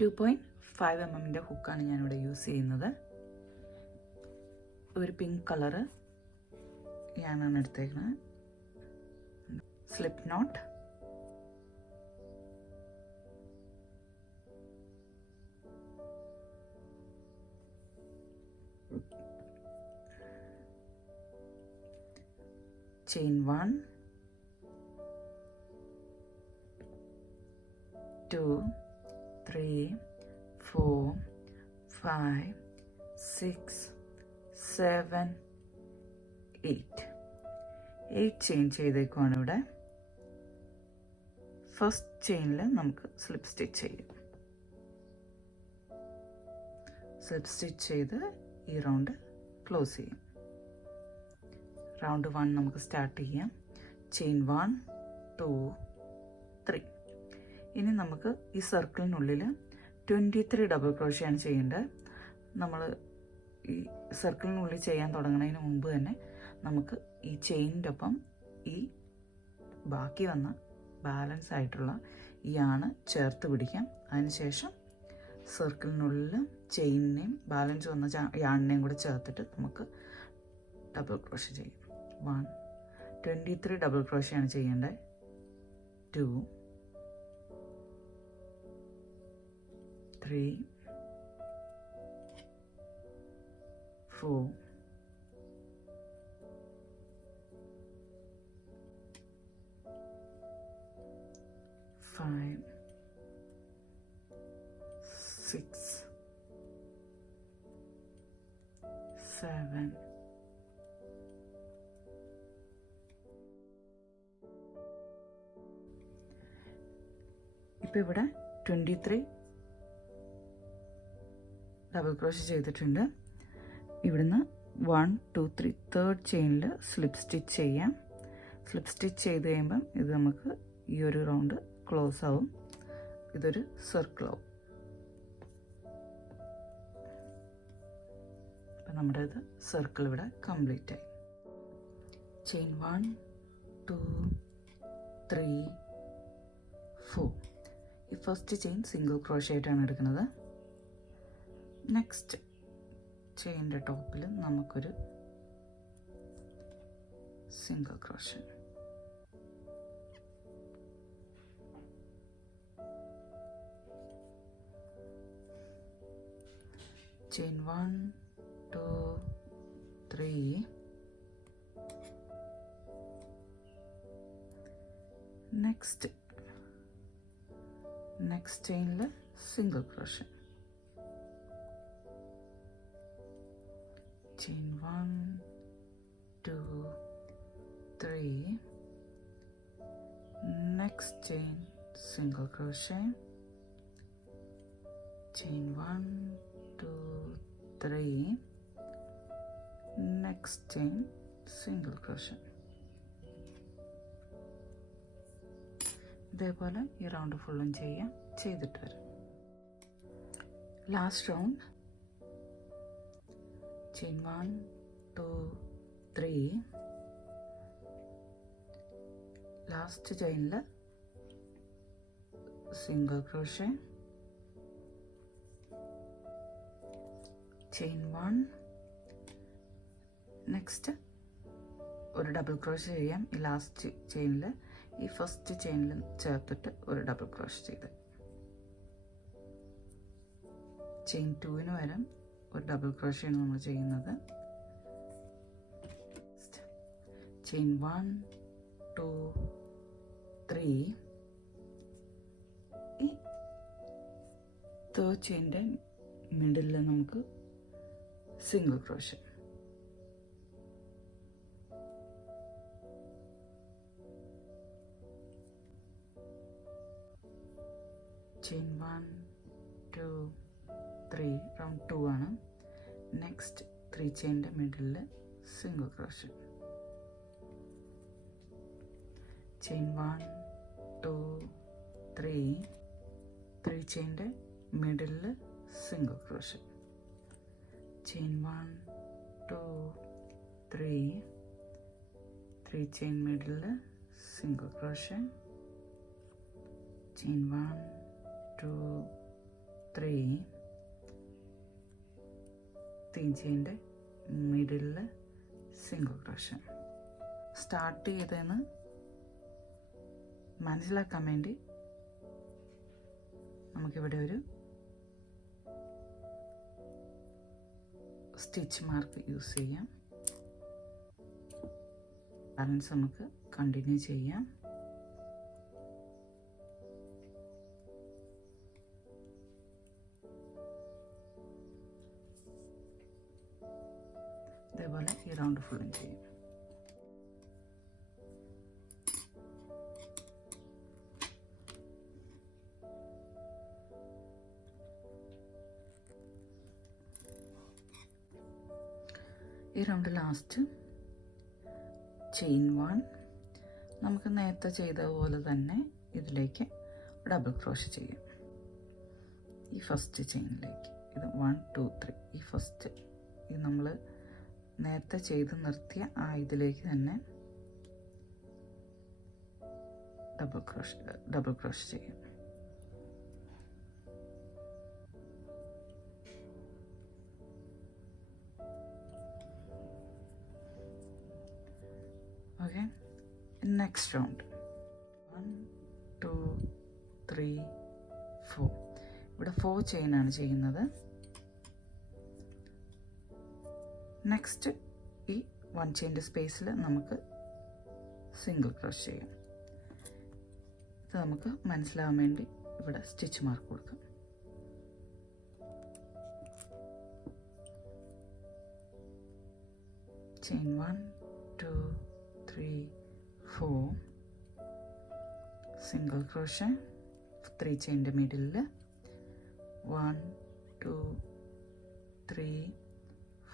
2.5 mm ഹുക്കാണ് ഞാനിവിടെ use ചെയ്യുന്നത്. ഒരു പിങ്ക് കളറ് ഞാനാണ് എടുത്തേക്കുന്നത്. സ്ലിപ്പ് നോട്ട്, chain 1, 2, 3, 4, 5, 6, 7, 8 ചെയിൻ ചെയ്തേക്കുവാണ് ഇവിടെ. ഫസ്റ്റ് ചെയിനിൽ നമുക്ക് സ്ലിപ്പ് സ്റ്റിച്ച് ചെയ്യും. സ്ലിപ്പ് സ്റ്റിച്ച് ചെയ്ത് ഈ റൗണ്ട് ക്ലോസ് ചെയ്യും. റൗണ്ട് 1 നമുക്ക് സ്റ്റാർട്ട് ചെയ്യാം. ചെയിൻ 1, 2, 3. ഇനി നമുക്ക് ഈ സർക്കിളിനുള്ളിൽ 23 ഡബിൾ ക്രോഷ്യാണ് ചെയ്യേണ്ടത്. നമ്മൾ ഈ സർക്കിളിനുള്ളിൽ ചെയ്യാൻ തുടങ്ങുന്നതിന് മുമ്പ് തന്നെ നമുക്ക് ഈ ചെയിനിൻ്റെ ഒപ്പം ഈ ബാക്കി വന്ന ബാലൻസ് ആയിട്ടുള്ള ഈ യാണ് ചേർത്ത് പിടിക്കാം. അതിനുശേഷം സർക്കിളിനുള്ളിൽ ചെയിനിനെയും ബാലൻസ് വന്ന യാണിനെയും കൂടെ ചേർത്തിട്ട് നമുക്ക് ഡബിൾ ക്രോഷ്യ ചെയ്യും. 23 ഡബിൾ ക്രോഷ്യാണ് ചെയ്യേണ്ടത്. 2, 3, 4, 5, 6, 7, 8. ഇവിടെ 23 ഡബിൾ ക്രോഷ്യ ചെയ്തിട്ടുണ്ട്. ഇവിടുന്ന് 1, 2, 3 തേർഡ് ചെയിനിൽ സ്ലിപ്പ് സ്റ്റിച്ച് ചെയ്യാം. സ്ലിപ്പ് സ്റ്റിച്ച് ചെയ്ത് കഴിയുമ്പം ഇത് നമുക്ക് ഈ ഒരു റൗണ്ട് ക്ലോസ് ആവും. ഇതൊരു സർക്കിളാവും. അപ്പം നമ്മുടെ ഇത് സർക്കിൾ ഇവിടെ കംപ്ലീറ്റ് ആയി. ചെയിൻ 1, 2, 3, 4. ഈ ഫസ്റ്റ് ചെയിൻ സിംഗിൾ ക്രോഷ്യ ആയിട്ടാണ് എടുക്കുന്നത്. നെക്സ്റ്റ് ചെയിൻ്റെ ടോപ്പിൽ നമുക്കൊരു സിംഗിൾ ക്രോഷ്യ. ചെയിൻ 1, 2, 3. നെക്സ്റ്റ് ചെയിനിൽ single crochet. Chain 1, 2, 3. Next chain single crochet. Chain 1, 2, 3. Next chain single crochet. ഇതേപോലെ ഈ റൗണ്ട് ഫുള്ളും ചെയ്തിട്ട് വരും. Last round chain 1, 2, 3. ലാസ്റ്റ് ചെയിനിൽ സിംഗിൾ ക്രോഷ്യ. ചെയിൻ 1. നെക്സ്റ്റ് ഒരു ഡബിൾ ക്രോഷ്യ ചെയ്യാം. ഈ ലാസ്റ്റ് ചെയിനിൽ ഈ ഫസ്റ്റ് ചെയിനിൽ ചേർത്തിട്ട് ഒരു ഡബിൾ ക്രോഷ്യ ചെയ്ത് ചെയിൻ 2ന് വരും ഒരു ഡബിൾ ക്രോഷ്യാണ് നമ്മൾ ചെയ്യുന്നത്. ചെയിൻ 1, 2, 3. ഈ തേർഡ് ചെയിൻ്റെ മിഡിലിൽ നമുക്ക് സിംഗിൾ ക്രോഷ്യ. ചെയിൻ 1, 2, 3. റൗണ്ട് 2 ആണ്. നെക്സ്റ്റ് 3 ചെയിൻ്റെ മിഡിലിൽ സിംഗിൾ ക്രോഷ്യ. ചെയിൻ 1, 2, 3. 3 ചെയിൻ്റെ മിഡിലിൽ സിംഗിൾ ക്രോഷ്യ. ചെയിൻ 1, 2, 3. 3 ചെയിൻ മിഡിലിൽ single crochet, chain 1 2 3 ചെയിൻ്റെ മിഡിലിൽ സിംഗിൾ ക്രോഷ്യ. സ്റ്റാർട്ട് ചെയ്തതെന്ന് മനസ്സിലാക്കാൻ വേണ്ടി നമുക്കിവിടെ ഒരു സ്റ്റിച്ച് മാർക്ക് യൂസ് ചെയ്യാം. ബാലൻസ് നമുക്ക് കണ്ടിന്യൂ ചെയ്യാം. ഇതേപോലെ ഈ റൗണ്ട് ഫുള്ളും ചെയ്യും. ഈ റൗണ്ട് ലാസ്റ്റ് ചെയിൻ 1 നമുക്ക് നേരത്തെ ചെയ്തതുപോലെ തന്നെ ഇതിലേക്ക് ഡബിൾ ക്രോഷ് ചെയ്യും. ഈ ഫസ്റ്റ് ചെയിനിലേക്ക് ഇത് 1 2 3 ഈ ഫസ്റ്റ് ഈ നമ്മൾ നേരത്തെ ചെയ്ത് നിർത്തിയ ആ ഇതിലേക്ക് തന്നെ ഡബിൾ ക്രോഷ് ചെയ്യും. ഓക്കെ, നെക്സ്റ്റ് റൗണ്ട് 1 2 3 4 ഇവിടെ 4 ചെയിനാണ് ചെയ്യുന്നത്. നെക്സ്റ്റ് ഈ 1 ചെയിൻ്റെ സ്പേസിൽ നമുക്ക് സിംഗിൾ ക്രോഷ് ചെയ്യാം. ഇത് നമുക്ക് മനസ്സിലാവാൻ വേണ്ടി ഇവിടെ സ്റ്റിച്ച് മാർക്ക് കൊടുക്കാം. ചെയിൻ 1 2 3 4 സിംഗിൾ ക്രോഷ് 3 ചെയിൻ്റെ മിഡിലിൽ 1 2 3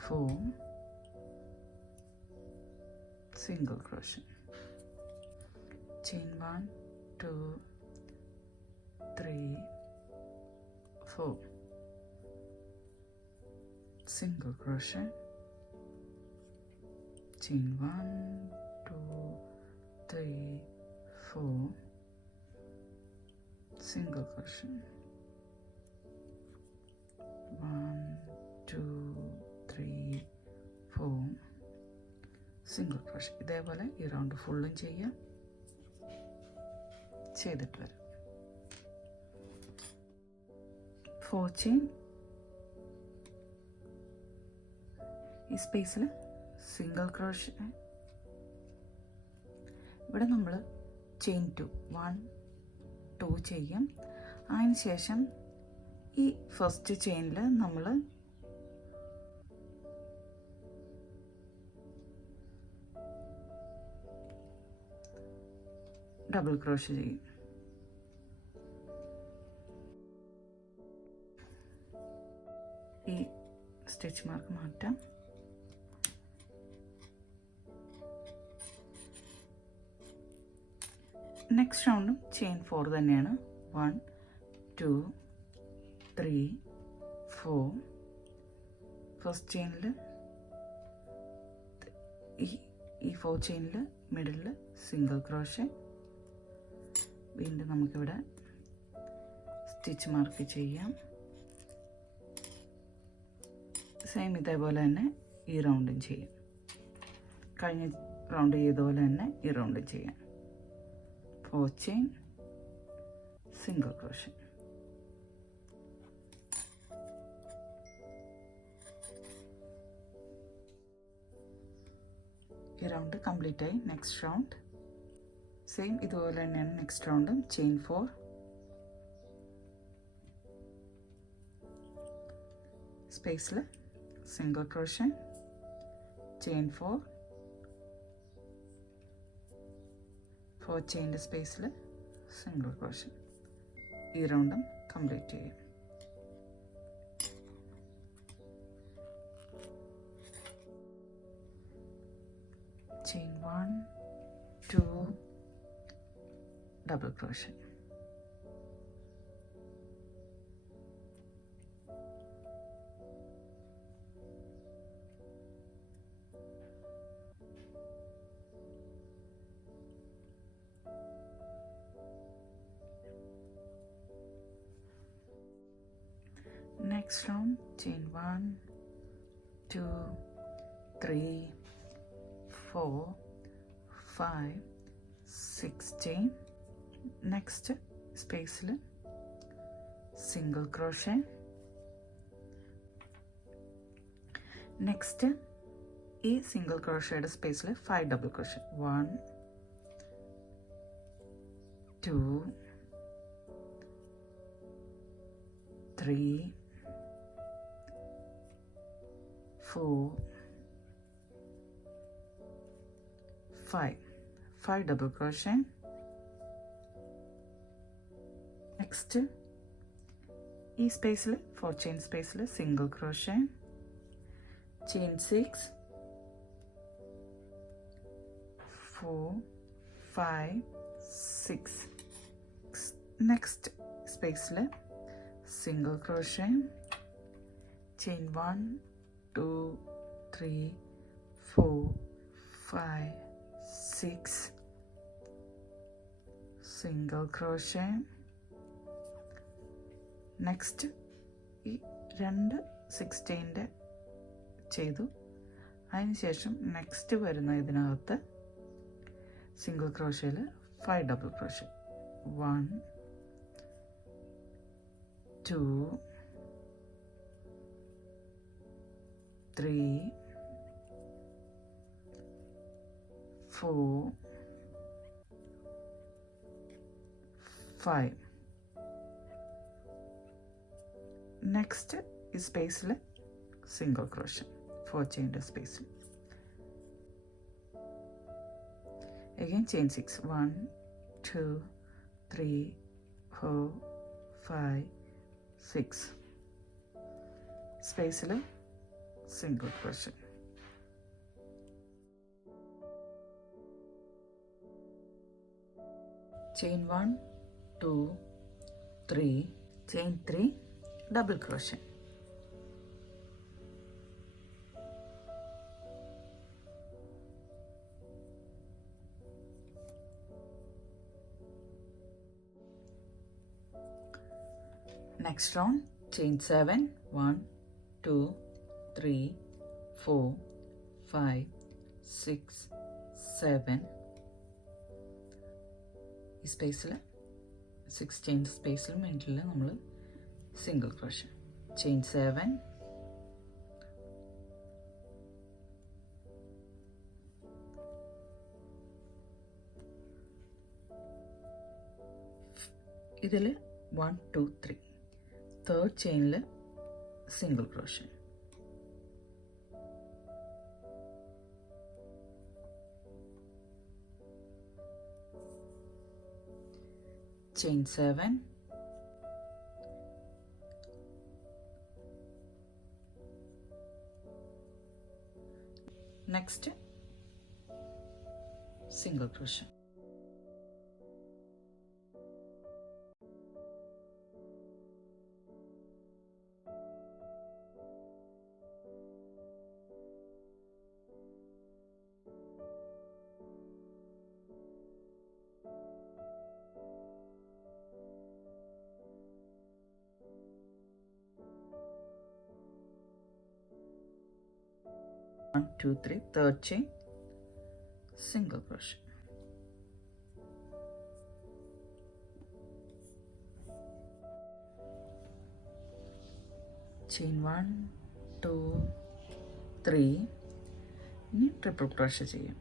4 single crochet, chain 1 2 3 4 single crochet, chain 1 2 3 4 single crochet, 1 2 3 4 single ക്രോഷ്. ഇതേപോലെ ഈ റൗണ്ട് ഫുള്ളും ചെയ്യാം. ചെയ്തിട്ട് വരാം. 4 ചെയിൻ ഈ സ്പേസിൽ സിംഗിൾ ക്രോഷ്. ഇവിടെ നമ്മൾ ചെയിൻ 2 1 2 ചെയ്യും. അതിന് ശേഷം ഈ ഫസ്റ്റ് ചെയിനിൽ നമ്മൾ ഡബിൾ ക്രോഷ് ചെയ്യും. ഈ സ്റ്റിച്ച് മാർക്ക് മാറ്റാം. നെക്സ്റ്റ് റൗണ്ടും ചെയിൻ 4 തന്നെയാണ്. 1 2 3 4 ഫസ്റ്റ് ചെയിനിൽ ഈ 4 ചെയിനിൽ മിഡിലിൽ സിംഗിൾ ക്രോഷ്. വീണ്ടും നമുക്കിവിടെ സ്റ്റിച്ച് മാർക്ക് ചെയ്യാം. സെയിം ഇതേപോലെ തന്നെ ഈ റൗണ്ടും ചെയ്യാം. കഴിഞ്ഞ റൗണ്ട് ചെയ്തതുപോലെ തന്നെ ഈ റൗണ്ടും ചെയ്യാം. 4 ചെയിൻ സിംഗിൾ ക്രോഷ്. ഈ റൗണ്ട് കംപ്ലീറ്റ് ആയി. നെക്സ്റ്റ് റൗണ്ട് സെയിം ഇതുപോലെ തന്നെയാണ്. നെക്സ്റ്റ് റൗണ്ടും ചെയിൻ 4 സ്പേസിൽ സിംഗിൾ ക്രോഷ്, ചെയിൻ 4 ചെയിൻ്റെ സ്പേസിൽ സിംഗിൾ ക്രോഷ്. ഈ റൗണ്ടും കംപ്ലീറ്റ് ചെയ്യും. Chain 1 2 double ക്രോഷ്. next round chain 1 2 3 4 5 6 chain. Next space single crochet. Next ഈ സിംഗിൾ ക്രോഷയുടെ സ്പേസിൽ 5 double crochet. 1 2 3 4 5 double crochet. Next ഈ സ്പേസിൽ 4 ചെയിൻ സ്പേസിൽ single crochet. chain 6 4 5 6. next space single crochet. chain 1 2 3 4 5 6 single crochet. next ഈ രണ്ട് 6 ചെയിൻ്റെ ചെയ്തു. അതിനുശേഷം നെക്സ്റ്റ് വരുന്ന ഇതിനകത്ത് സിംഗിൾ ക്രോഷയിൽ 5 ഡബിൾ ക്രോഷേ. 1 2 3 4 5. നെക്സ്റ്റ് ഈ സ്പേസിൽ സിംഗിൾ ക്രോഷേ 4 ചെയിൻ്റെ സ്പേസിൽ. again chain 6 1 2 3 4 5 6 സ്പേസിൽ single crochet. chain 1 2 3 chain 3 double crochet. next round chain 7 1 2 3 4 5 6 7 ഈ സ്പേസിൽ 6 ചെയിൻ സ്പേസിൽ മിഡിൽ നമ്മൾ സിംഗിൾ ക്രോഷേ. chain 7 ഇതിൽ 1 2 3 തേർഡ് ചെയിനിൽ single crochet. chain 7 next single crochet. One, two, three, third chain, single crochet. Chain 1 2 3 ഇനി triple crochet ചെയ്യാം.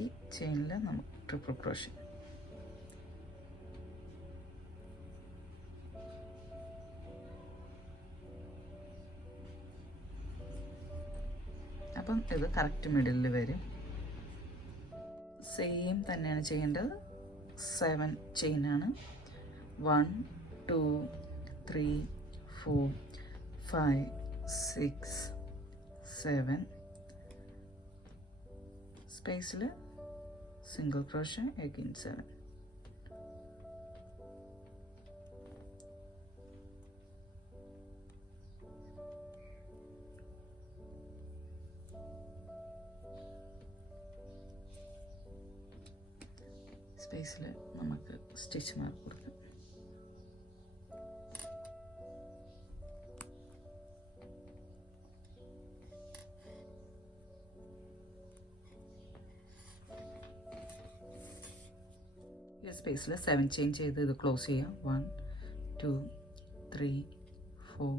ഈ ചെയിനിൽ നമുക്ക് ട്രിപ്പിൾ ക്രോഷേ. അപ്പം ഇത് കറക്റ്റ് മിഡിലിൽ വരും. സെയിം തന്നെയാണ് ചെയ്യേണ്ടത്. 7 ചെയിനാണ്. 1 2 3 4 5 6 7 സ്പേസിൽ സിംഗിൾ ക്രോഷേ അഗൈൻ 7. സ്പേസിൽ നമുക്ക് സ്റ്റിച്ച് മാർക്ക് കൊടുക്കാം. ഈ സ്പേസിൽ 7 ചെയിൻ ചെയ്ത് ഇത് ക്ലോസ് ചെയ്യാം. 1 2 3 4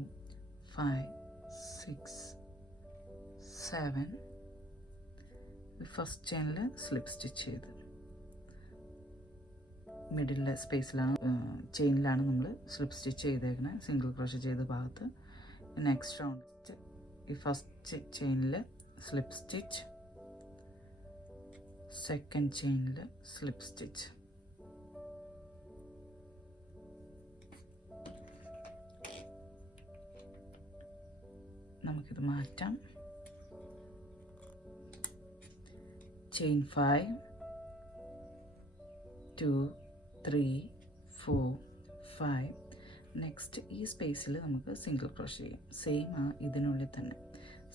5 6 7. ഫസ്റ്റ് ചെയിനിൽ സ്ലിപ്പ് സ്റ്റിച്ച് ചെയ്ത് മിഡിലെ സ്പേസിലാണ് ചെയിനിലാണ് നമ്മൾ സ്ലിപ്പ് സ്റ്റിച്ച് ചെയ്തേക്കുന്നത്, സിംഗിൾ ക്രോഷേ ചെയ്ത ഭാഗത്ത്. നെക്സ്റ്റ് റൗണ്ട് ഈ ഫസ്റ്റ് ചെയിനിൽ സ്ലിപ്പ് സ്റ്റിച്ച്, സെക്കൻഡ് ചെയിനിൽ സ്ലിപ്പ് സ്റ്റിച്ച്. നമുക്കിത് മാറ്റാം. ചെയിൻ 5 2 3 4 5. നെക്സ്റ്റ് ഈ സ്പേസിൽ നമുക്ക് സിംഗിൾ ക്രോഷേ ചെയ്യാം. സെയിം ആ ഇതിനുള്ളിൽ തന്നെ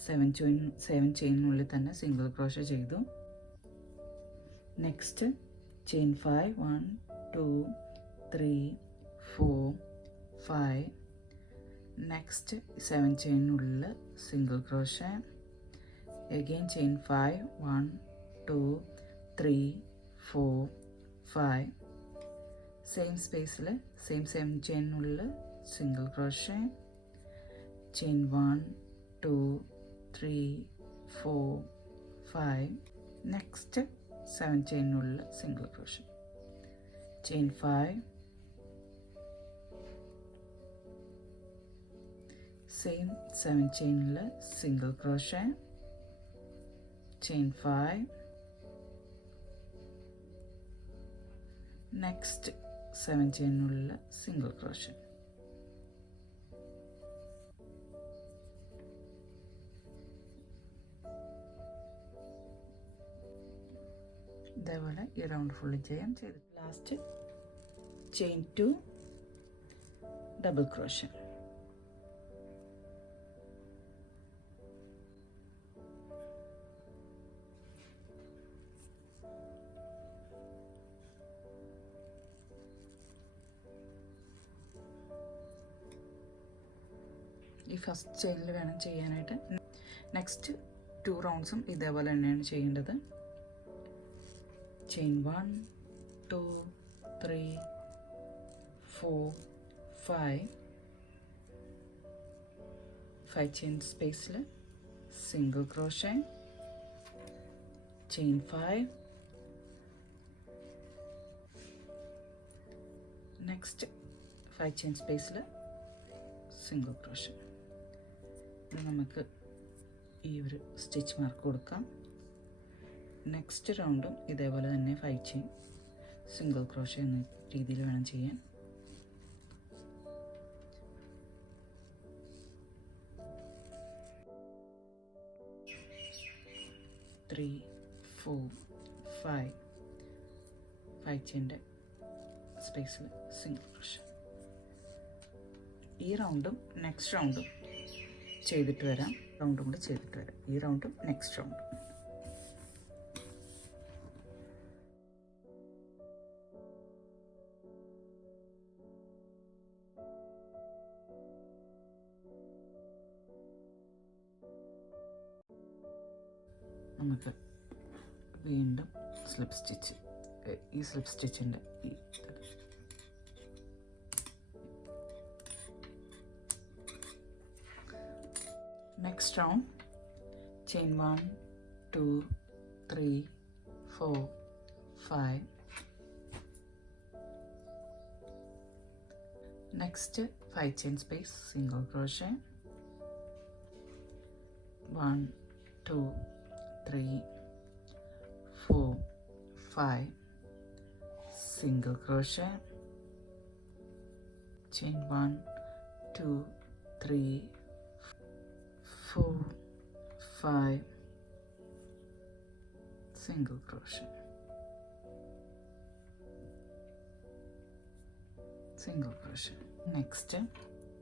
7 ചെയിനുള്ളിൽ തന്നെ സിംഗിൾ ക്രോഷേ ചെയ്തു. Next chain 5 1 2 3 4 5. നെക്സ്റ്റ് 7 ചെയിനുള്ളിൽ single crochet. Again chain 5 1 2 3 4 5. Same സ്പേസിൽ സെയിം ചെയിനുള്ളിൽ സിംഗിൾ ക്രോഷേ. ചെയിൻ 1 2 3 4 5. നെക്സ്റ്റ് 7 ചെയിനുള്ളിൽ സിംഗിൾ ക്രോഷേ. ചെയിൻ 5 സെയിം 7 ചെയിനിൽ സിംഗിൾ ക്രോഷേ. ചെയിൻ 5. നെക്സ്റ്റ് 7 ചെയിനുള്ളിൽ സിംഗിൾ ക്രോഷേ. ഇതേപോലെ ഈ റൗണ്ട് ഫുള്ള് ചെയ്യാൻ ചെയ്ത് ലാസ്റ്റ് ചെയിൻ 2 ഡബിൾ ക്രോഷേ. ഈ ഫസ്റ്റ് ചെയിനിൽ വേണം ചെയ്യാനായിട്ട്. നെക്സ്റ്റ് 2 റൗണ്ട്സും ഇതേപോലെ തന്നെയാണ് ചെയ്യേണ്ടത്. ചെയിൻ 1 2 3 4 5. 5 ചെയിൻ സ്പേസിൽ single crochet. Chain 5. Next 5 chain സ്പേസിൽ സിംഗിൾ ക്രോഷേ. നമുക്ക് ഈ ഒരു സ്റ്റിച്ച് മാർക്ക് കൊടുക്കാം. നെക്സ്റ്റ് റൗണ്ടും ഇതേപോലെ തന്നെ 5 ചെയിൻ സിംഗിൾ ക്രോഷേ എന്ന രീതിയിൽ വേണം ചെയ്യാൻ. ത്രീ 4 5 ചെയിൻ്റെ സ്പേസിൽ സിംഗിൾ ക്രോഷേ. ഈ റൗണ്ടും നെക്സ്റ്റ് റൗണ്ടും ചെയ്തിട്ട് വരാം. റൗണ്ടും കൂടെ ചെയ്തിട്ട് വരാം. ഈ റൗണ്ടും നെക്സ്റ്റ് റൗണ്ടും. നമുക്ക് വീണ്ടും സ്ലിപ്പ് സ്റ്റിച്ച്, ഈ സ്ലിപ്പ് സ്റ്റിച്ചിൻ്റെ ഈ next round chain 1 2 3 4 5. Next 5 chain space single crochet. 1 2 3 4 5 single crochet. Chain 1 2 3 4 5 single crochet, single crochet. Next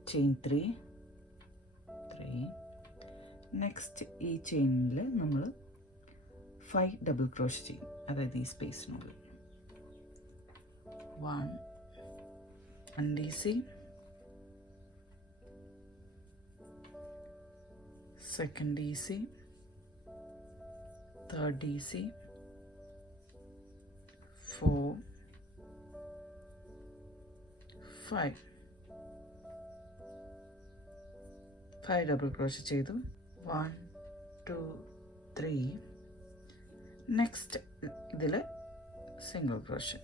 chain 3 next ഈ ചെയിനിൽ നമ്മൾ 5 ഡബിൾ ക്രോഷേ ചെയ്യും, അതായത് ഈ സ്പേസിനുള്ളിൽ 1 DC, second DC, third DC, 4 5 double crochet ചെയ്തു. 1 2 3. നെക്സ്റ്റ് ഇതിൽ single crochet.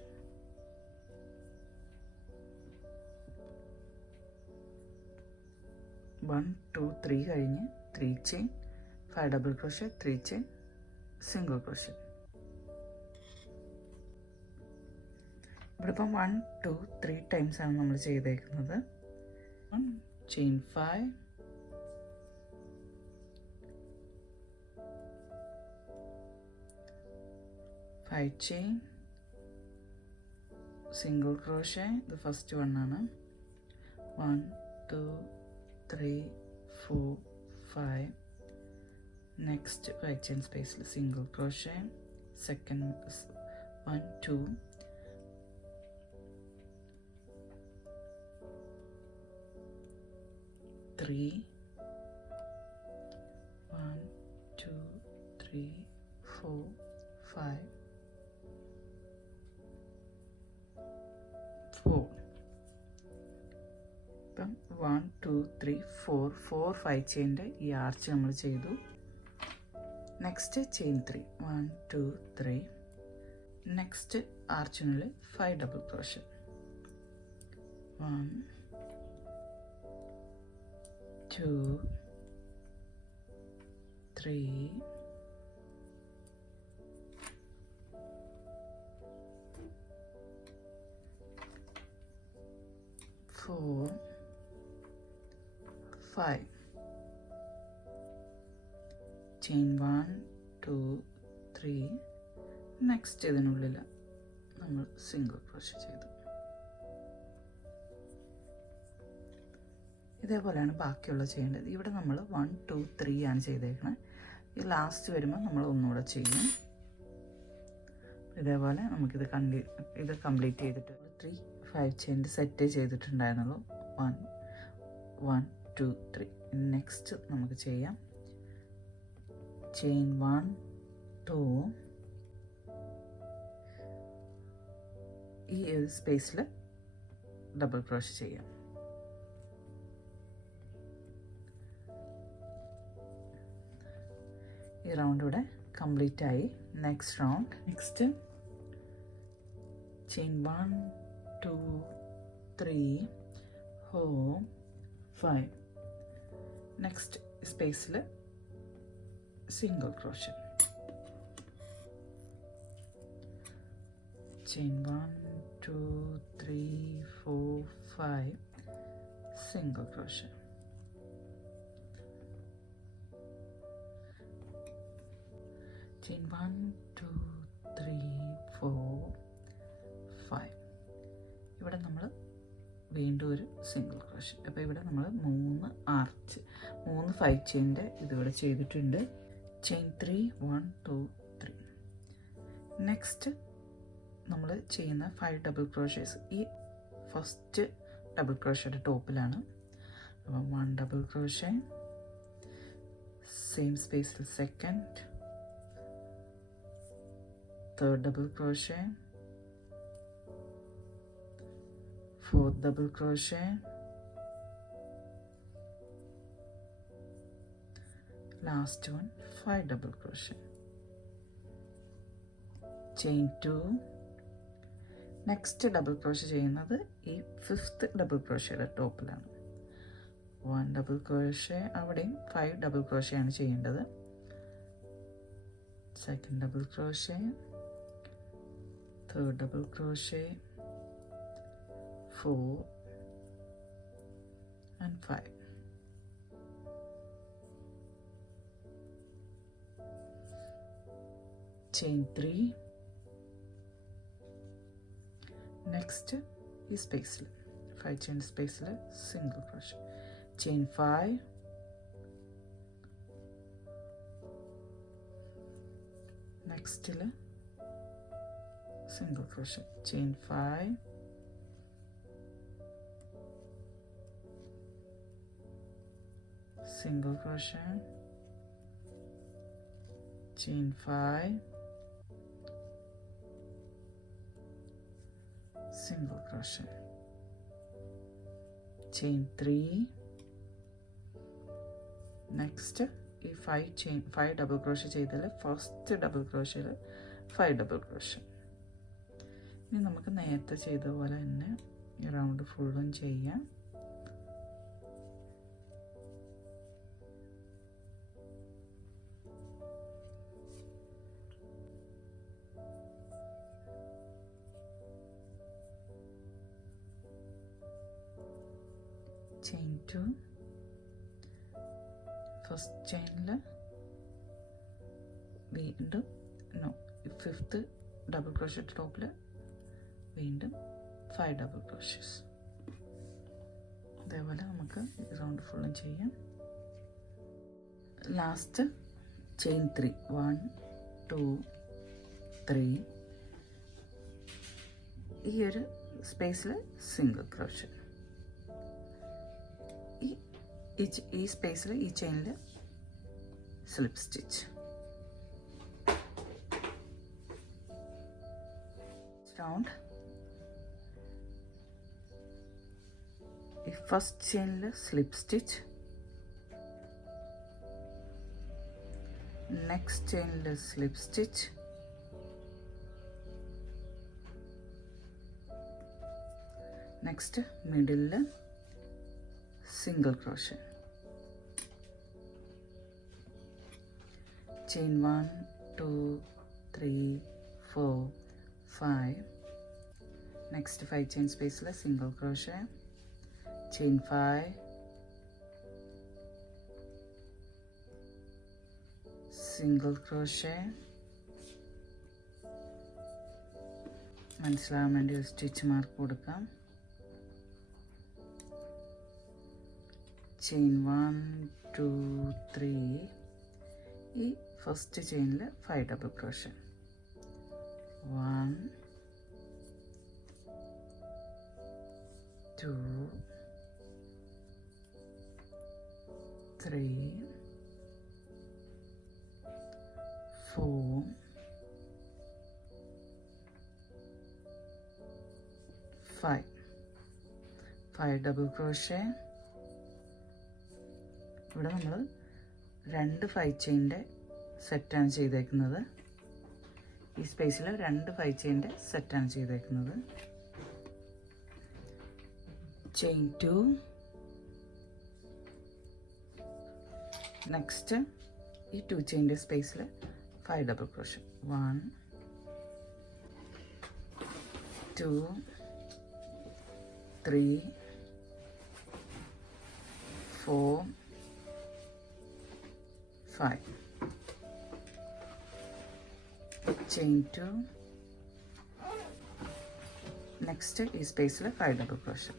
1 2 3 കഴിഞ്ഞ് 3 chain, 5 double crochet, 3 chain, single crochet. ഇവിടെ ഇപ്പം 1 2 3 ടൈംസ് ആണ് നമ്മൾ ചെയ്തേക്കുന്നത്. 1 ചെയിൻ 5, 5 ചെയിൻ, സിംഗിൾ ക്രോഷേ. ഇത് ഫസ്റ്റ് വൺ ആണ്. 1 2 3 4 5. നെക്സ്റ്റ് 5 ചെയിൻ സ്പേസിൽ സിംഗിൾ ക്രോഷേ. സെക്കൻഡ് 1 2 3 1 2 3 4 5 4. ഇപ്പം 1 2 3 4 5 ചെയിൻ്റെ ഈ ആർച്ച് നമ്മൾ ചെയ്തു. Next chain 3 1 2 3. നെക്സ്റ്റ് ആർച്ചിനുള്ളിൽ 5 ഡബിൾ ക്രോഷേ. 1 2 3 4 5. ചെയിൻ 1 2 3. നെക്സ്റ്റ് ഇതിനുള്ളിൽ നമ്മൾ സിംഗിൾ ക്രോഷേ ചെയ്തു. ഇതേപോലെയാണ് ബാക്കിയുള്ള ചെയ്യേണ്ടത്. ഇവിടെ നമ്മൾ 1 2 3 ആണ് ചെയ്തേക്കുന്നത്. ഈ ലാസ്റ്റ് വരുമ്പോൾ നമ്മൾ ഒന്നുകൂടെ ചെയ്യും. ഇതേപോലെ നമുക്കിത് കംപ്ലീറ്റ് ചെയ്തിട്ട് 3 5 ചെയിൻ്റെ സെറ്റ് ചെയ്തിട്ടുണ്ടായിരുന്നുള്ളൂ. 1 1 2 3. നെക്സ്റ്റ് നമുക്ക് ചെയ്യാം. ചെയിൻ 1 2. ഈ സ്പേസിൽ ഡബിൾ ക്രോഷേ ചെയ്യാം. ഈ റൗണ്ട് ഇവിടെ കംപ്ലീറ്റ് ആയി. Next round. Next chain 1 2 3 4 5. Next സ്പേസിൽ single crochet. Chain 1 2 3 4 5. Single crochet. Chain 1 2 3 4 5. ഇവിടെ നമ്മൾ വീണ്ടും ഒരു സിംഗിൾ ക്രോഷേ. അപ്പോൾ ഇവിടെ നമ്മൾ 3 ആർച്ച് 3 5 ചെയിൻ്റെ ഇതിവിടെ ചെയ്തിട്ടുണ്ട്. ചെയിൻ 3 1 2 3. നെക്സ്റ്റ് നമ്മൾ ചെയ്യുന്ന 5 ഡബിൾ ക്രോഷേസ് ഈ ഫസ്റ്റ് ഡബിൾ ക്രോഷയുടെ ടോപ്പിലാണ്. അപ്പം 1 ഡബിൾ ക്രോഷേ, സെയിം സ്പേസിൽ second, third double crochet, fourth double crochet, last one 5 double crochet, chain 2. next double crochet ചെയ്യുന്നത് ഈ 5th double crochet ടോപ്പിലാണ്. 1 double crochet, അവിടെയും 5 double crochet ആണ് ചെയ്യേണ്ടത്. second double crochet, third double crochet, 4 and 5. chain 3. next is space 5 chain space single crochet, chain 5, next single crochet, chain 5, single crochet, chain 5, single crochet. chain 3. Next ഈ 5 double crochet ചെയ്തതിൽ first double ക്രോഷ്യയിൽ 5 double crochet. ഇനി നമുക്ക് നേരത്തെ ചെയ്ത പോലെ തന്നെ ഈ round ഫുള്ളും ചെയ്യാം. chain 2, ഫസ്റ്റ് ചെയിനിൽ വീണ്ടും ഫിഫ്ത്ത് ഡബിൾ ക്രോഷ്യ ടോപ്പിൽ വീണ്ടും 5 ഡബിൾ ക്രോഷ്യസ്. അതേപോലെ നമുക്ക് റൗണ്ട് ഫുള്ളും ചെയ്യാം. Last chain 3, 1 2 3. ഈ ഒരു സ്പേസിൽ സിംഗിൾ ക്രോഷ്യ. ഈ സ്പേസിൽ ഈ ചെയിനിൽ സ്ലിപ്പ് സ്റ്റിച്ച്. റൗണ്ട് ഈ ഫസ്റ്റ് ചെയിനിൽ സ്ലിപ്പ് സ്റ്റിച്ച്, നെക്സ്റ്റ് ചെയിനിൽ സ്ലിപ്പ് സ്റ്റിച്ച്, നെക്സ്റ്റ് മിഡിലിൽ single crochet. chain 1 2 3 4 5. next 5 chain space la single crochet, chain 5, single crochet. മനസ്സിലാവാൻ വേണ്ടി ഒരു സ്റ്റിച്ച് മാർക്ക് കൊടുക്കാം. chain 1 2 3. ഈ ഫസ്റ്റ് ചെയിനിൽ 5 ഡബിൾ ക്രോഷ്യ. 1 2 3 4 5 double crochet. ഇവിടെ നമ്മൾ 2 5 ചെയിൻ്റെ സെറ്റാണ് ചെയ്തേക്കുന്നത്. ഈ സ്പേസിൽ 2 5 ചെയിൻ്റെ സെറ്റാണ് ചെയ്തേക്കുന്നത്. chain 2, നെക്സ്റ്റ് ഈ 2 ചെയിൻ്റെ സ്പേസിൽ 5 ഡബിൾ ക്രോഷ്യ. 1 2 3 4 5. chain 2, next ഈ സ്പേസിൽ 5 ഡബിൾ ക്രോഷ്യ.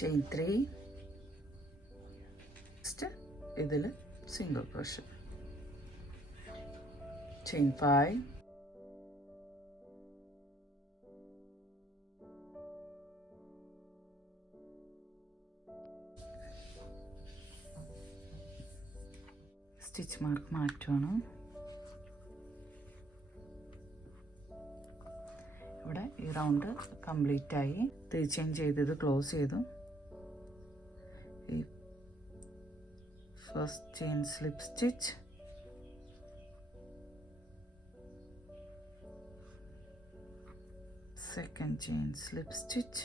chain 3, next ഇതിൽ single crochet. chain 5, stitch mark മാറ്റുവാണ്. ഇവിടെ ഈ റൗണ്ട് കംപ്ലീറ്റ് ആയി. 3 ചെയിൻ ചെയ്തത് ക്ലോസ് ചെയ്തു. ഈ first chain slip stitch, second chain slip stitch,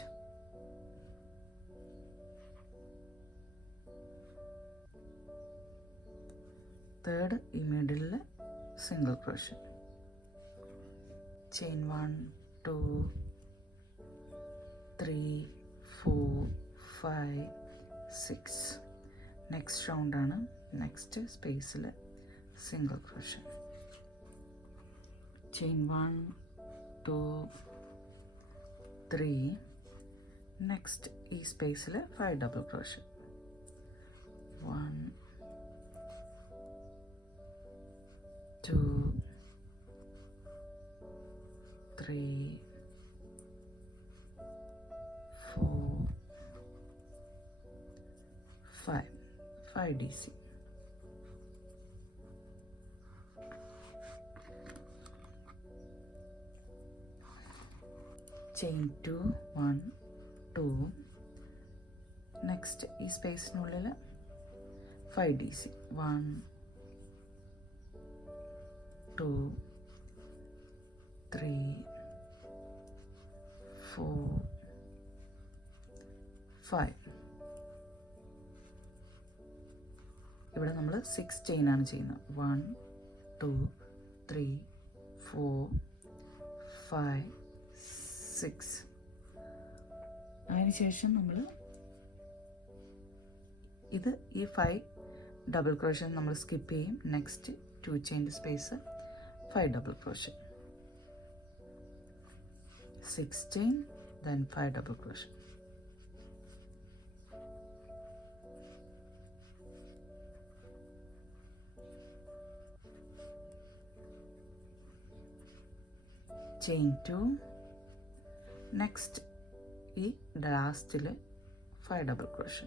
third ഈ മിഡിലിൽ single crochet. chain 1 2 3 4 5 6. Next round ആണ്. നെക്സ്റ്റ് സ്പേസിൽ സിംഗിൾ ക്രോഷ്യ. chain 1 2 3. നെക്സ്റ്റ് ഈ സ്പേസിൽ 5 double crochet. 1 2 3 4 5 DC. Chain 2 1 2. Next ഈ സ്പേസിനുള്ളിൽ 5 DC. 1 2 3 4 5. ഇവിടെ നമ്മൾ 6 ചെയിൻ ആണ് ചെയ്യുന്നത്. 1 2 3 4 5 6. അതിനുശേഷം നമ്മൾ ഇത് ഈ 5 ഡബിൾ ക്രോഷ്യ നമ്മൾ സ്കിപ്പ് ചെയ്യും. നെക്സ്റ്റ് 2 ചെയിൻ്റെ space 5 double crochet, 6 chain, then 5 double crochet. Chain 2. Next ഈ ലാസ്റ്റിൽ 5 ഡബിൾ ക്രോഷ്യ.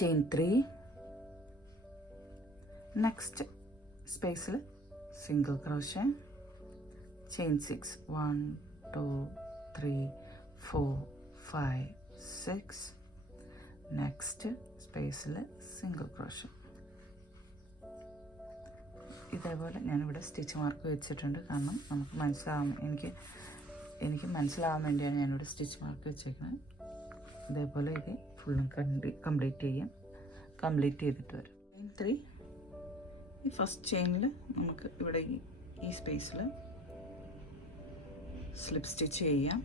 ചെയിൻ 3. നെക്സ്റ്റ് സ്പേസിൽ സിംഗിൾ ക്രോഷ്യ. ചെയിൻ 6 1 2 3 4 5 6. നെക്സ്റ്റ് സ്പേസിൽ സിംഗിൾ ക്രോഷ്യ. ഇതേപോലെ ഞാനിവിടെ സ്റ്റിച്ച് മാർക്ക് വെച്ചിട്ടുണ്ട്, കാരണം നമുക്ക് എനിക്ക് മനസ്സിലാവാൻ വേണ്ടിയാണ് ഞാനിവിടെ സ്റ്റിച്ച് മാർക്ക് വെച്ചേക്കുന്നത്. ഇതേപോലെ ഇത് ഫുള്ളും കംപ്ലീറ്റ് ചെയ്തിട്ട് വരും. ചെയിൻ 3. ഈ ഫസ്റ്റ് ചെയിനിൽ നമുക്ക് ഇവിടെ ഈ സ്പേസിൽ സ്ലിപ്പ് സ്റ്റിച്ച് ചെയ്യാം.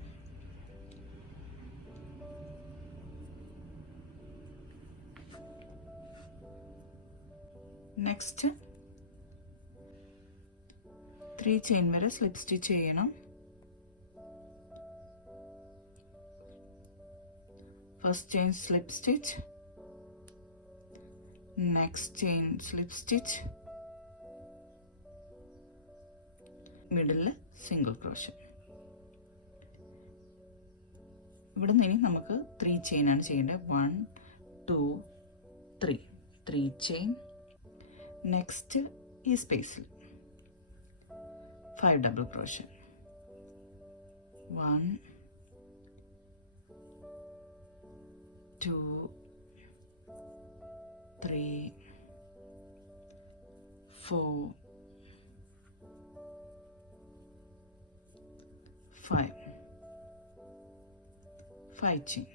നെക്സ്റ്റ് 3 ചെയിൻ വരെ സ്ലിപ്പ് സ്റ്റിച്ച് ചെയ്യണം. First chain slip stitch, next chain slip stitch, middle single crochet. ഇവിടെ നിന്ന് ഇനി നമുക്ക് 3 ചെയിൻ ആണ് ചെയ്യേണ്ടത്. 1 2 3 ചെയിൻ. നെക്സ്റ്റ് ഈ സ്പേസിൽ 5 double crochet. 1 2 3 4 5 chain.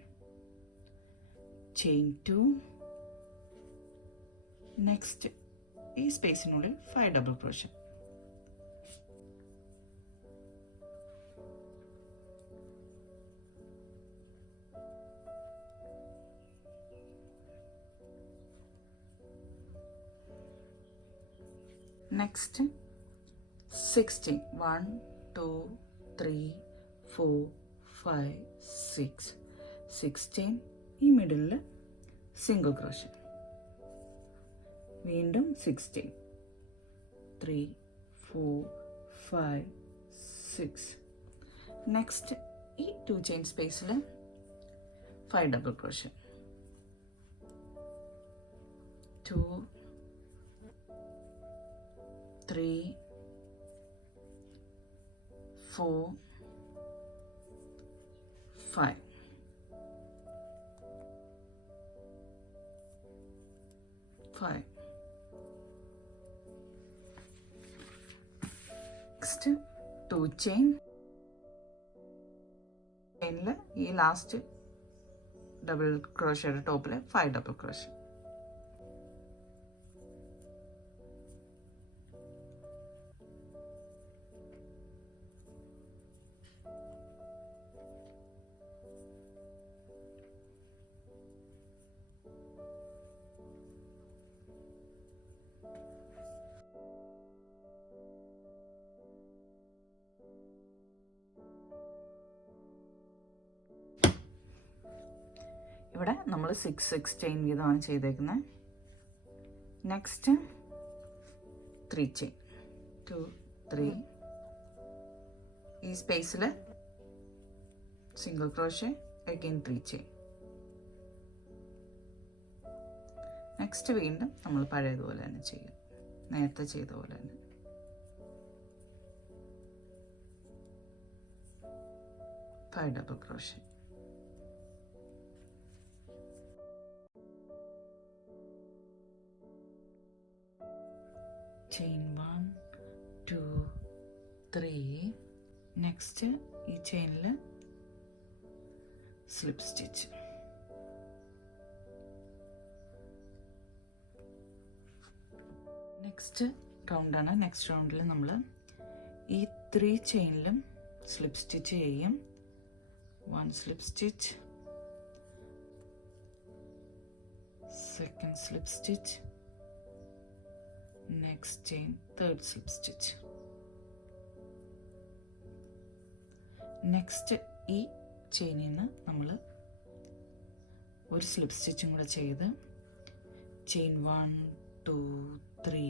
Chain 2. Next ഈ സ്പേസിനുള്ളിൽ 5 ഡബിൾ ക്രോഷ്യ. Next 16 1 2 3 4 5 6 16. ഈ മിഡിലിൽ സിംഗിൾ ക്രോഷ്യ. വീണ്ടും 16 3 4 5 6. നെക്സ്റ്റ് ഈ 2 ചെയിൻ സ്പേസിൽ 5 ഡബിൾ ക്രോഷ്യ. 2 3 4 5. Next 2 chain. ചെയിനിൽ ഈ ലാസ്റ്റ് ഡബിൾ ക്രോഷ്യയുടെ ടോപ്പിൽ 5 ഡബിൾ ക്രോഷ്യ. ഇവിടെ നമ്മൾ 6 ചെയിൻ വീതമാണ് ചെയ്തേക്കുന്നത്. നെക്സ്റ്റ് 3 ചെയിൻ, 2 3 ഈ സ്പേസിൽ single crochet, again 3 chain. Next വീണ്ടും നമ്മൾ പഴയതുപോലെ തന്നെ ചെയ്യും, നേരത്തെ ചെയ്ത പോലെ തന്നെ. Five double crochet. Chain 1 2 3. Next ഈ ചെയിനിൽ സ്ലിപ്പ് സ്റ്റിച്ച്. നെക്സ്റ്റ് റൗണ്ടാണ്. നെക്സ്റ്റ് റൗണ്ടിൽ നമ്മൾ ഈ 3 ചെയിനിലും സ്ലിപ്പ് സ്റ്റിച്ച് ചെയ്യും. 1 slip stitch, second slip stitch, next chain, third slip stitch. Next ഈ ചെയിനിൽ നിന്ന് നമ്മൾ ഒരു സ്ലിപ്പ് സ്റ്റിച്ചും കൂടെ ചെയ്ത് ചെയിൻ 1 2 3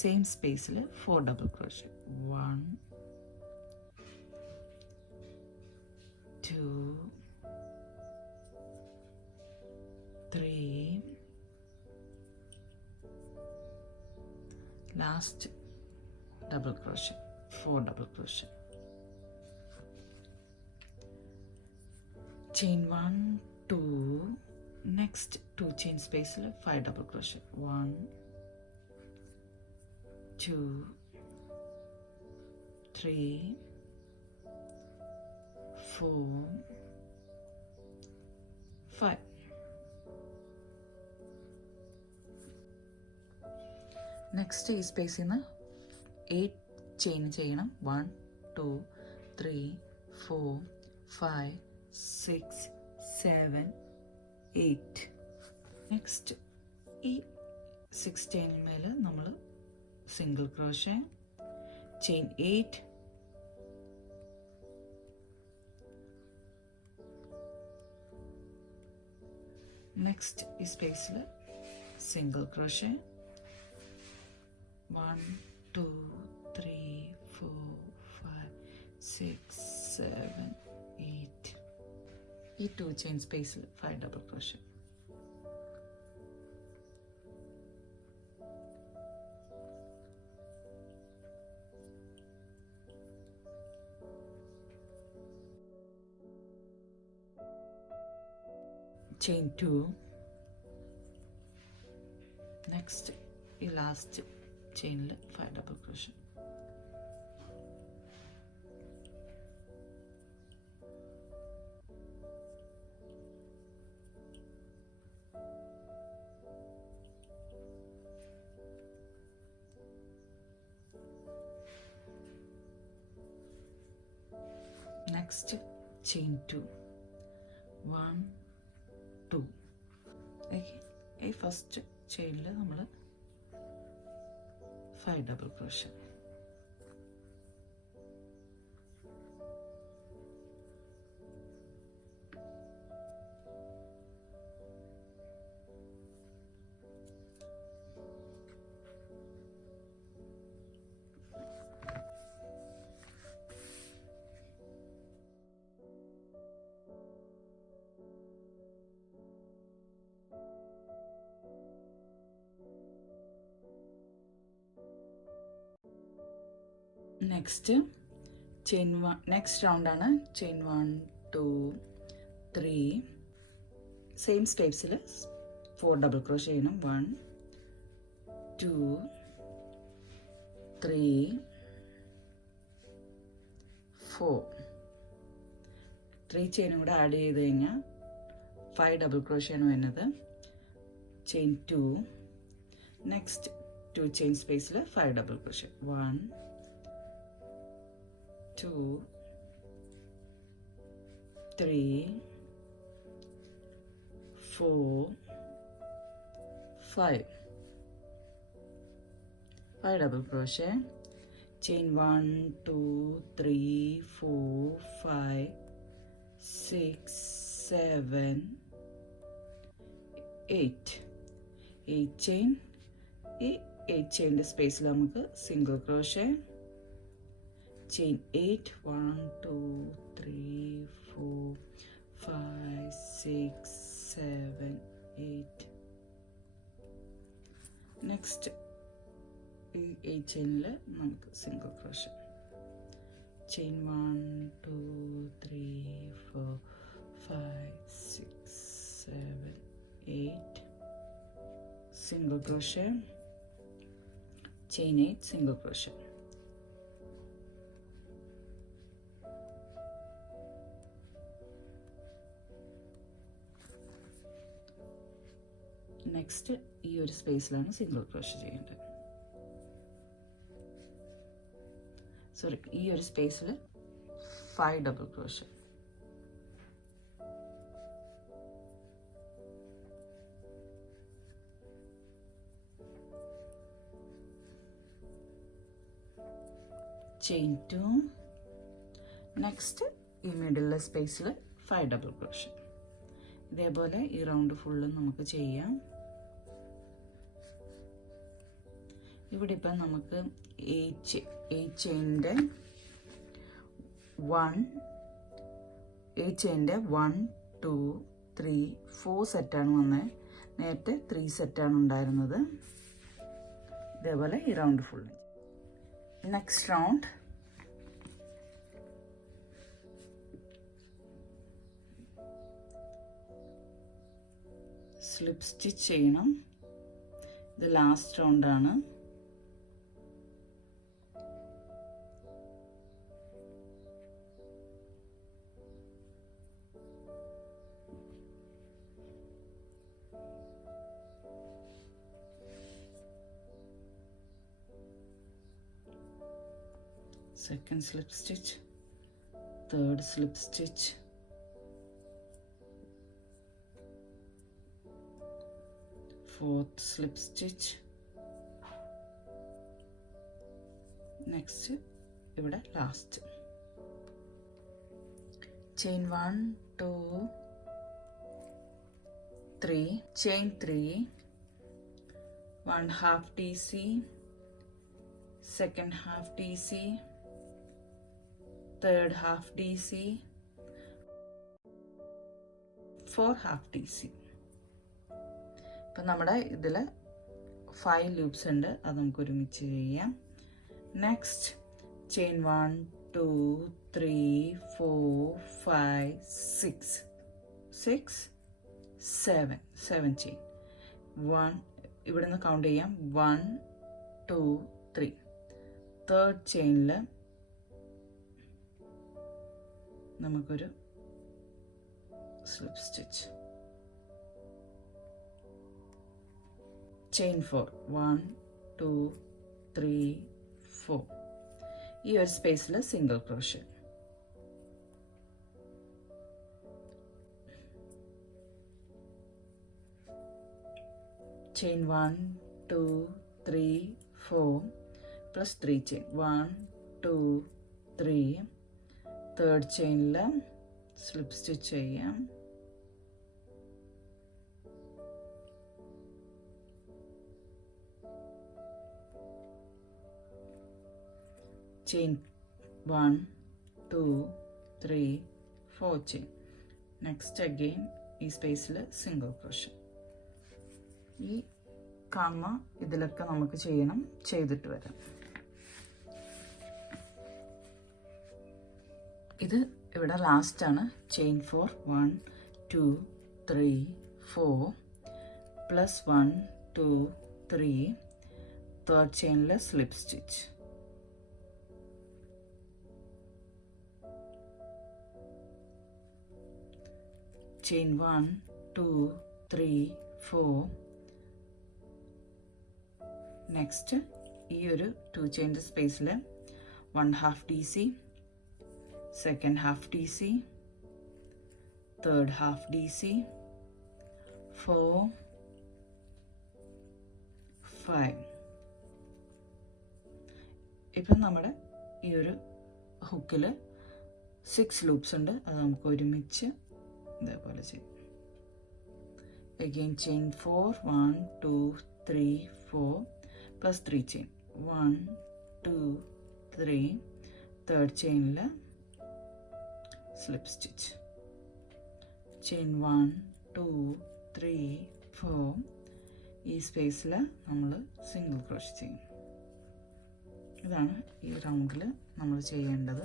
സെയിം സ്പേസിൽ 4 double crochet. 1 2 3 last double crochet, 4 double crochet. Chain 1 2, next 2 chain space 5 double crochet. 1 2 3 4 5. Next ഈ സ്പേസിൽ നിന്ന് 8 ചെയിൻ ചെയ്യണം. 1 2 3 4 5 6 7 8. നെക്സ്റ്റ് ഈ 6 ചെയിനിന് മേലെ നമ്മൾ സിംഗിൾ ക്രോഷേ, ചെയിൻ 8, നെക്സ്റ്റ് ഈ സ്പേസിൽ സിംഗിൾ ക്രോഷേ. 1 2 3 4 5 6 7 8. ഈ 2 ചെയിൻ സ്പേസിൽ 5 ഡബിൾ ക്രോഷേ. ചെയിൻ 2, നെക്സ്റ്റ് ഈ ലാസ്റ്റ് ചെയിനിൽ 5 ഡബിൾ ക്രോഷേ. Next chain 2, 1 2. ഈ ഫസ്റ്റ് ചെയിനിൽ നമ്മൾ 5 double crochet. Next chain 1, next റൗണ്ടാണ്. ചെയിൻ 1 2 3 സെയിം സ്പേസിൽ 4 ഡബിൾ ക്രോഷേ ചെയ്യണം. 1 2 3 4. 3 ചെയിനും കൂടെ ആഡ് ചെയ്ത് കഴിഞ്ഞാൽ 5 ഡബിൾ ക്രോഷേ ആണ് വരുന്നത്. ചെയിൻ 2, നെക്സ്റ്റ് 2 ചെയിൻ സ്പേസിൽ 5 double crochet. 1 2 3 4 5. 5 double crochet. Chain 1 2 3 4 5 6 7 8 chain. ഈ 8 ചെയിൻ്റെ സ്പേസിൽ നമുക്ക് സിംഗിൾ ക്രോഷേ, ചെയിൻ 8, 1 2 3 4 5 6 7 8. നെക്സ്റ്റ് ഈ 8 ചെയിനിൽ നമുക്ക് single crochet, chain 1 2 3 4 5 6 7 8, single crochet, chain 8, single crochet. Next ഈ ഒരു സ്പേസിലാണ് സിംഗിൾ ക്രോഷേ ചെയ്യേണ്ടത്. സോറി, ഈ ഒരു സ്പേസിൽ 5 ഡബിൾ ക്രോഷേ. ചെയിൻ 2. നെക്സ്റ്റ് ഈ മിഡിലെ സ്പേസിൽ 5 ഡബിൾ ക്രോഷേ. ഇതേപോലെ ഈ റൗണ്ട് ഫുള്ളും നമുക്ക് ചെയ്യാം. ഇവിടെ ഇപ്പം നമുക്ക് 8 ചെയിൻ്റെ 1 2 3 4 സെറ്റാണ് വന്നത്. നേരത്തെ 3 സെറ്റാണ് ഉണ്ടായിരുന്നത്. ഇതേപോലെ ഈ round full. Next round slip stitch ചെയ്യണം. ഇത് last റൗണ്ടാണ്. Second slip stitch, third slip stitch, fourth slip stitch. Next ഇവിടെ last chain 1 2 3, chain 3, 1 half DC, second half DC, third half DC, 4 half DC. ഇപ്പം നമ്മുടെ ഇതിൽ 5 ലൂപ്സ് ഉണ്ട്. അത് നമുക്ക് ഒരുമിച്ച് ചെയ്യാം. Next chain 1 2 3 4 5 6 7 chain. 1 ഇവിടെ നിന്ന് കൗണ്ട് ചെയ്യാം. 1 2 3. തേർഡ് ചെയിനിൽ നമുക്കൊരു സ്ലിപ്പ് സ്റ്റിച്ച്. ചെയിൻ 4 1 2 3 4. ഈ ഒരു സ്പേസിൽ single crochet. Chain 1 2 3 4 plus 3 chain 1 2 3. Third ചെയിനിൽ സ്ലിപ്പ് സ്റ്റിച്ച് ചെയ്യാം. Chain 1 2 3 4 chain. നെക്സ്റ്റ് അഗെയിൻ ഈ സ്പേസിൽ സിംഗിൾ ക്രോഷേ. ഈ കാണുന്ന ഇതിലൊക്കെ നമുക്ക് ചെയ്യണം. ചെയ്തിട്ട് വരാം. ഇത് ഇവിടെ ലാസ്റ്റ് ആണ്. Chain 4 1 2 3 4 plus 1 2 3. തേർഡ് ചെയിനിൽ സ്ലിപ്പ് സ്റ്റിച്ച്. ചെയിൻ 1 2 3 4. നെക്സ്റ്റ് ഈ ഒരു 2 ചെയിൻ്റെ സ്പേസിൽ 1 half DC, second half DC, third half DC, 4 5. ഇപ്പം നമ്മുടെ ഈ ഒരു ഹുക്കിൽ 6 ലൂപ്സ് ഉണ്ട്. അത് നമുക്ക് ഒരുമിച്ച് ഇതേപോലെ ചെയ്യും. again chain 4, 1 2 3 4 plus 3 chain, 1 2 3, third chain la slip stitch, chain 1 2 3 4, ഈ സ്പേസിൽ നമ്മൾ സിംഗിൾ ക്രോഷേ ചെയ്യും. ഇതാണ് ഈ റൗണ്ടിൽ നമ്മൾ ചെയ്യേണ്ടത്.